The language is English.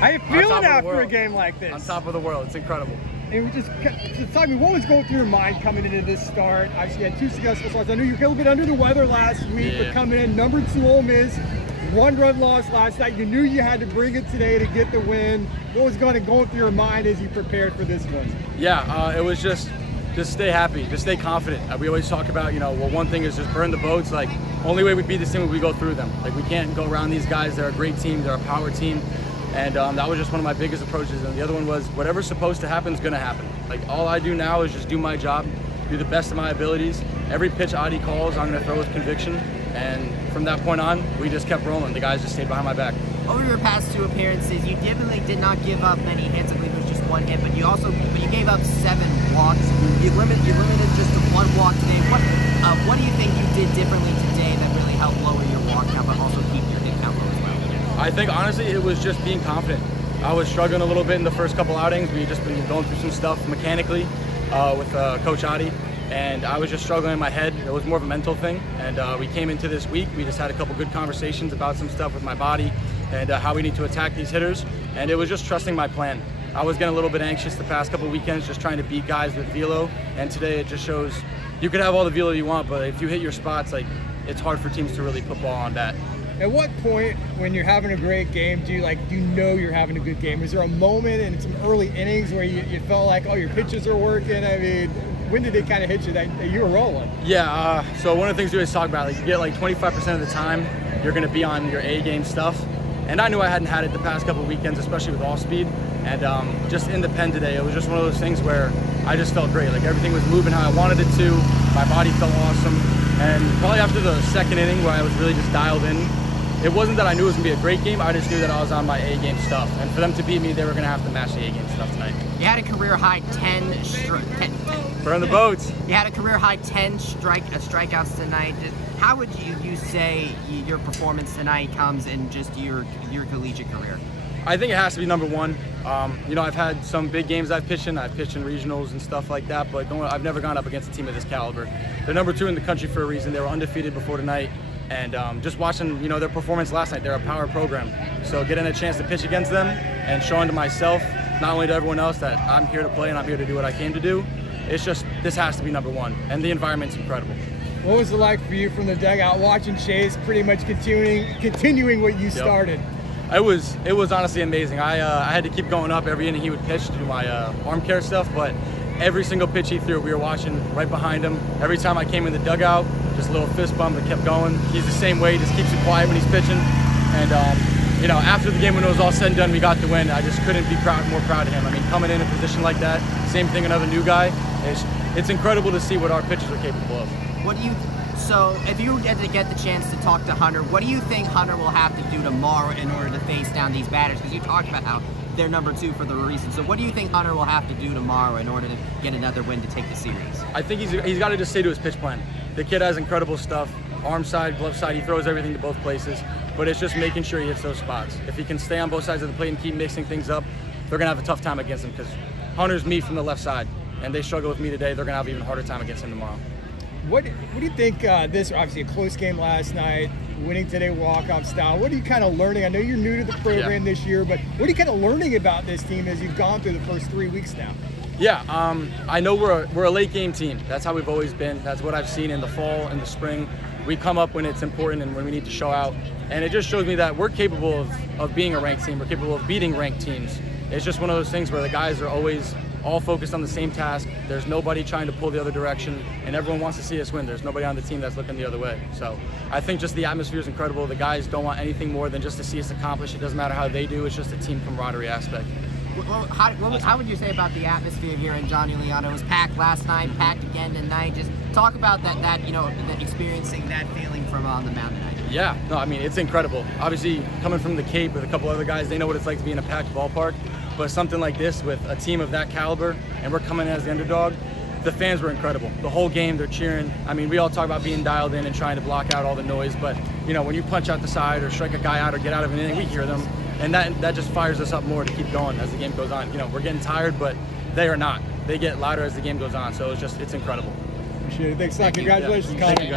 How you feeling after a game like this? On top of the world. It's incredible. And we just tell me, what was going through your mind coming into this start? Obviously, you had 2 successful starts. I know you were a little bit under the weather last week, but coming in, No.2 Ole Miss, 1-run loss last night. You knew you had to bring it today to get the win. What was going through your mind as you prepared for this one? Yeah, it was just stay happy, just stay confident. We always talk about, well, one thing is just burn the boats. Like, only way we beat this team is we go through them. Like, we can't go around these guys. They're a great team. They're a power team. And that was just one of my biggest approaches. And the other one was, whatever's supposed to happen is going to happen. Like, all I do now is just do my job, do the best of my abilities. Every pitch Adi calls, I'm going to throw with conviction. And from that point on, we just kept rolling. The guys just stayed behind my back. Over your past 2 appearances, you definitely did not give up many hits. I believe it was just 1 hit, but you gave up 7 walks. You limited just to 1 walk today. What do you think you did differently today that really helped lower your walk count, but also keep your hit count low as well? I think honestly it was just being confident. I was struggling a little bit in the first couple outings. We had just been going through some stuff mechanically with Coach Adi, and I was just struggling in my head. It was more of a mental thing, and we came into this week. We just had a couple good conversations about some stuff with my body and how we need to attack these hitters, and it was just trusting my plan. I was getting a little bit anxious the past couple weekends just trying to beat guys with velo, and today it just shows you can have all the velo you want, but if you hit your spots, like, it's hard for teams to really put ball on bat. At what point, when you're having a great game, do you know you're having a good game? Is there a moment in some early innings where you felt like, oh, your pitches are working? I mean, when did it kind of hit you that you were rolling? Yeah, so one of the things we always talk about, like, you get like 25% of the time, you're going to be on your A-game stuff. And I knew I hadn't had it the past couple weekends, especially with off speed. And just in the pen today, it was just one of those things where I just felt great. Like, everything was moving how I wanted it to. My body felt awesome. And probably after the 2nd inning where I was really just dialed in, it wasn't that I knew it was going to be a great game, I just knew that I was on my A-game stuff. And for them to beat me, they were going to have to match the A-game stuff tonight. You had a career-high 10 burn the boats. You had a career-high 10 strikeouts tonight. How would you say your performance tonight comes in just your collegiate career? I think it has to be #1. I've had some big games I've pitched in regionals and stuff like that, but I've never gone up against a team of this caliber. They're #2 in the country for a reason. They were undefeated before tonight. And just watching, their performance last night, they're a power program. So getting a chance to pitch against them and showing to myself, not only to everyone else, that I'm here to play and I'm here to do what I came to do, it's just, this has to be #1. And the environment's incredible. What was it like for you from the dugout, watching Chase pretty much continuing what you started? It was honestly amazing. I had to keep going up every inning he would pitch to do my arm care stuff, but every single pitch he threw, we were watching right behind him. Every time I came in the dugout, just a little fist bump and kept going. He's the same way, just keeps it quiet when he's pitching. And after the game, when it was all said and done, we got the win. I just couldn't be more proud of him. I mean, coming in a position like that, same thing, another new guy. It's incredible to see what our pitchers are capable of. So if you get the chance to talk to Hunter, what do you think Hunter will have to do tomorrow in order to face down these batters? Because you talked about how they're #2 for the reason. So what do you think Hunter will have to do tomorrow in order to get another win to take the series? I think he's got to just stay to his pitch plan. The kid has incredible stuff. Arm side, glove side, he throws everything to both places. But it's just making sure he hits those spots. If he can stay on both sides of the plate and keep mixing things up, they're going to have a tough time against him, because Hunter's me from the left side, and they struggle with me today. They're going to have an even harder time against him tomorrow. What do you think, this, obviously a close game last night, winning today walk-off style, what are you kind of learning? I know you're new to the program this year, but what are you kind of learning about this team as you've gone through the first 3 weeks now? Yeah, I know we're a late game team. That's how we've always been. That's what I've seen in the fall and the spring. We come up when it's important and when we need to show out. And it just shows me that we're capable of being a ranked team. We're capable of beating ranked teams. It's just one of those things where the guys are always all focused on the same task. There's nobody trying to pull the other direction, and everyone wants to see us win. There's nobody on the team that's looking the other way. So I think just the atmosphere is incredible. The guys don't want anything more than just to see us accomplish. It doesn't matter how they do. It's just a team camaraderie aspect. Well, how would you say about the atmosphere here in Johnny Leon? It was packed last night, packed again tonight. Just talk about that experiencing that feeling from on the mound tonight. Yeah, no, I mean, it's incredible. Obviously, coming from the Cape with a couple other guys, they know what it's like to be in a packed ballpark. But something like this with a team of that caliber, and we're coming in as the underdog, the fans were incredible. The whole game, they're cheering. I mean, we all talk about being dialed in and trying to block out all the noise, but when you punch out the side or strike a guy out or get out of an inning, we hear them. And that just fires us up more to keep going as the game goes on. We're getting tired, but they are not. They get louder as the game goes on, so it's incredible. Appreciate it. Thanks a lot. Congratulations, Connor. Thank you, guys.